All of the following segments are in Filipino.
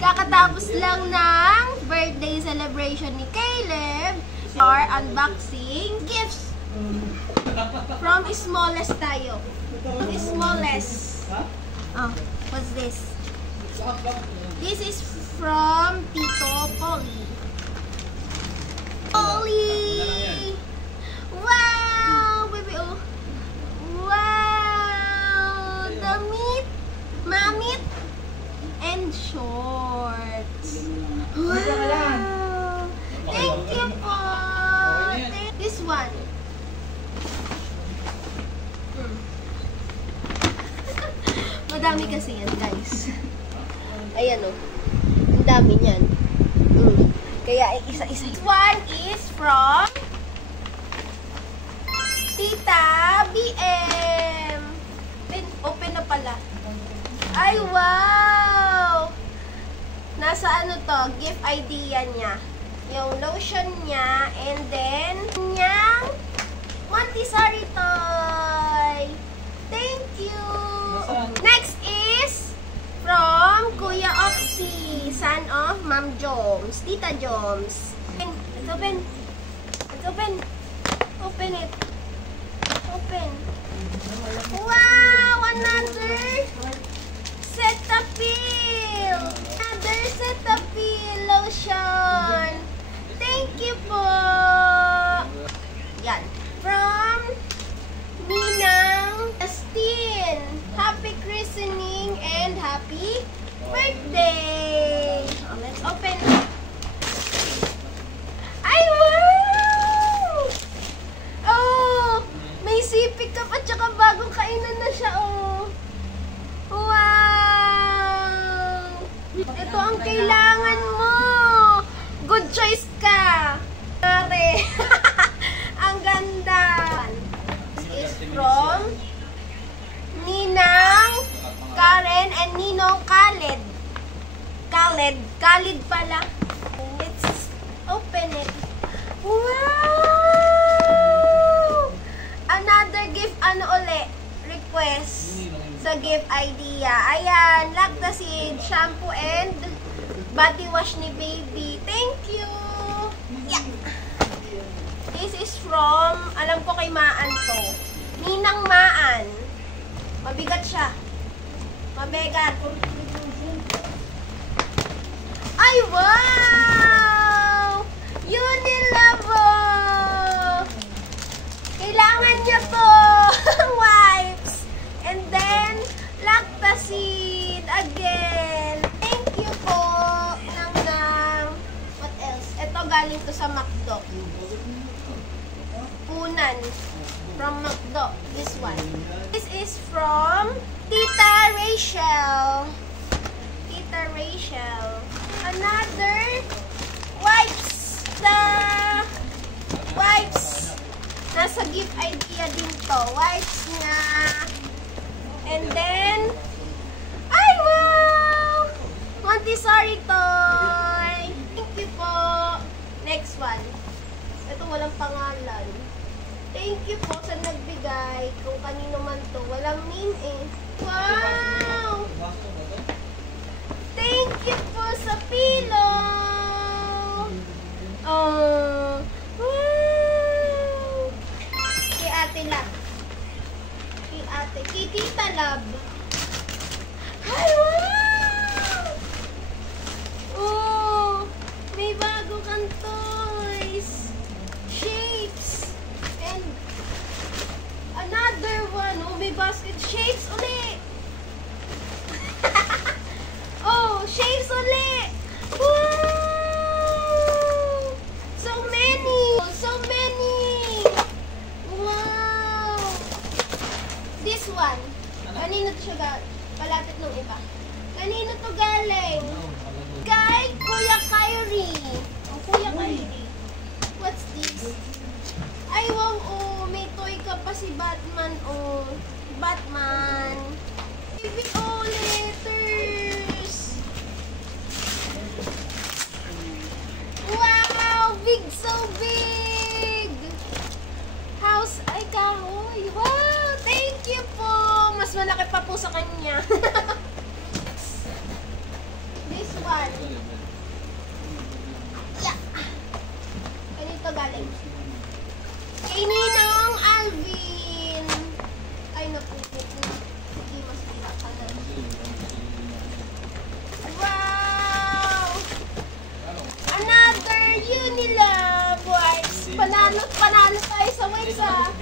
Kakatapos lang ng birthday celebration ni Caleb. Or unboxing gifts. From smallest tayo. Smallest. Oh, what's this? This is from Tito Polly. Polly! Wow! Baby, oh. Wow! Damit, mamit, and shorts. Wow! Thank you po! This one. Madami kasi yan, guys. Ayan, oh. Ang dami niyan. Kaya, isa-isa. This one is from Tita BM. Open na pala. Ay, wow! Nasa ano to? Gift idea niya. Yung lotion niya. And then, niyang Montessori toy. Thank you! Next is from Kuya Oxy, son of Ma'am Joms, Tita Joms. Let's open. Let's open. Open it. Open. Wow! Another Cetaphil. Another Cetaphil lotion. Thank you po. Yan. From Ninang Justin. Happy christening and happy birthday! Oh, let's open. Ay, wow! Oh, may sipig ka pa tsaka bagong kainan na siya, oh. Wow! Ito ang kailangan mo. Good choice ka. Pare. Ang ganda. This is from Ninang Karen and Ninong Khaled. Khaled pala. Let's open it. Wow! Another gift, request sa gift idea. Ayan, Lactacid shampoo and body wash ni baby. Thank you! Yeah. This is from, alam ko kay Maan to. Ninang Maan. Mabigat siya. Mabigat. Ay, wow! Unilavo! Kailangan niya to. Wipes. And then, Lactacid again. Thank you po. What else? Ito galing to sa McDo. Punan. From McDo. This one. This is from Tita Rachel. Tita Rachel. Another wipes. The wipes. Nasa gift idea din to. Wipes niya. And then, ay wow! Montessori toy. Thank you po. Next one. Ito walang pangalan. Thank you po sa nagbigay. Kung kanino man to. Walang name eh. Wow! Thank you po sa pillow. Oh. Wow! Kay Ate Lab. Kay Tita Lab. Ay, wow! Oh! May bago kang toys. Shapes. And another one. Oh, may basket. Shapes ulit. Oh, shapes ulit. Wow! So many. So many. Wow! This one. Kanino to siya palapit ng iba? Kanino to galing? Kay Kuya Kyrie. Oh, Kuya Kyrie. What's this? Ay, wow, oh. May toy ka pa si Batman, oh. Batman. Baby, oh, letters. Wow, big, so big. House, ay, kahoy. Wow, thank you po. Mas malaki pa po sa kanya. This one. Yeah. Ganito galing. Kay Ninong Alvin. Ay, naku. Hindi masira ka na. Wow! Another Unilove wipes. Panalo tayo sa wipes ah.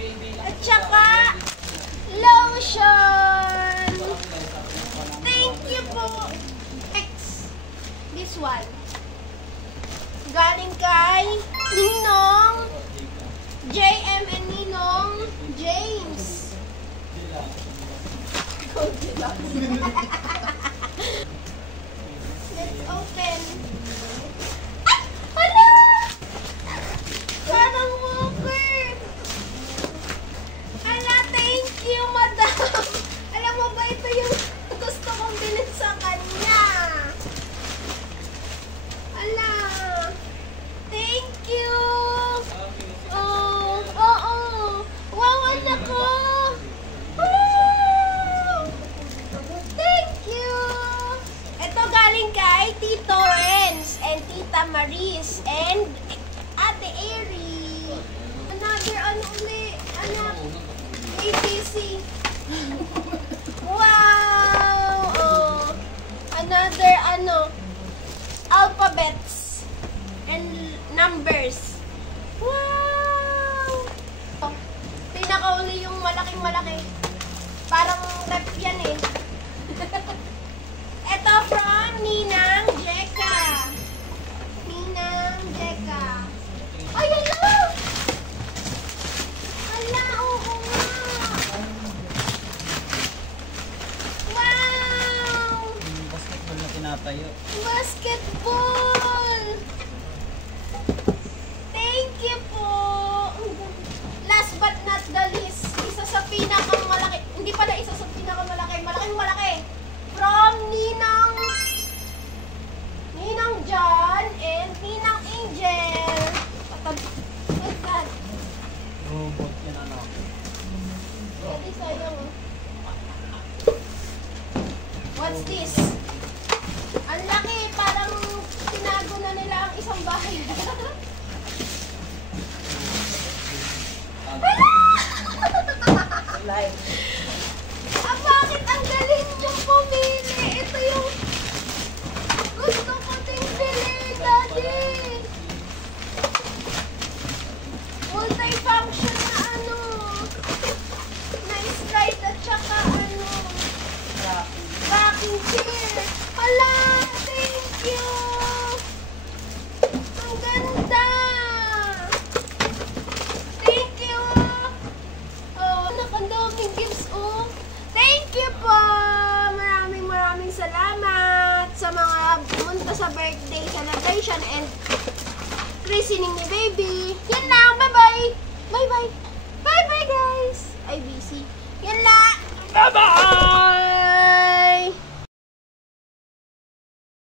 At saka, lotion. Thank you po. Next, this one. Galing kay Ninong JM and Ninong James. Let's open. Ay! Hala! Parang walker. Hala, thank you, madam. Alam mo ba, ito yung gusto kong bilhin sa kanya. Hala. Thank you. Oh, oo. Wow, anak ko. Wow. Thank you. Ito galing kay Tito Renz and Tita Maris and Ate Eri. Another ano uli? Anak. ABC. Wow. Oh. Another ano? Alphabets and numbers. Wow. Oh. Pinakauli yung malaking malaki. Parang rep yan eh. Ito from Ninang Jeka. Ninang Jeka. Ay, hello! Hala, oo nga. Wow! Basketball na tinatayo. Basketball! Thank you po! Last but not the least, isa sa pinakamalaki, hindi pala isa sa pinakamalaki, malaking malaki. From Ninang John and Ninang Angel. What's that? Robot yan anak. Pwede sayang. What's this? Ang laki, parang tinago na nila ang isang bahay. Live. Ah, bakit ang galing niyong pumili? Ito yung gusto ko ding bilhin, Daddy. Multi-function na ano. Na stride at saka ano. Rocking chair. Hala, thank you. Ang ganda. Thank you. Oh, ang daming gifts, oh. Thank you po. Maraming salamat sa mga pumunta sa birthday celebration and christening ni baby. Yan lang. Bye-bye. Bye-bye. Bye-bye, guys. Ay, busy.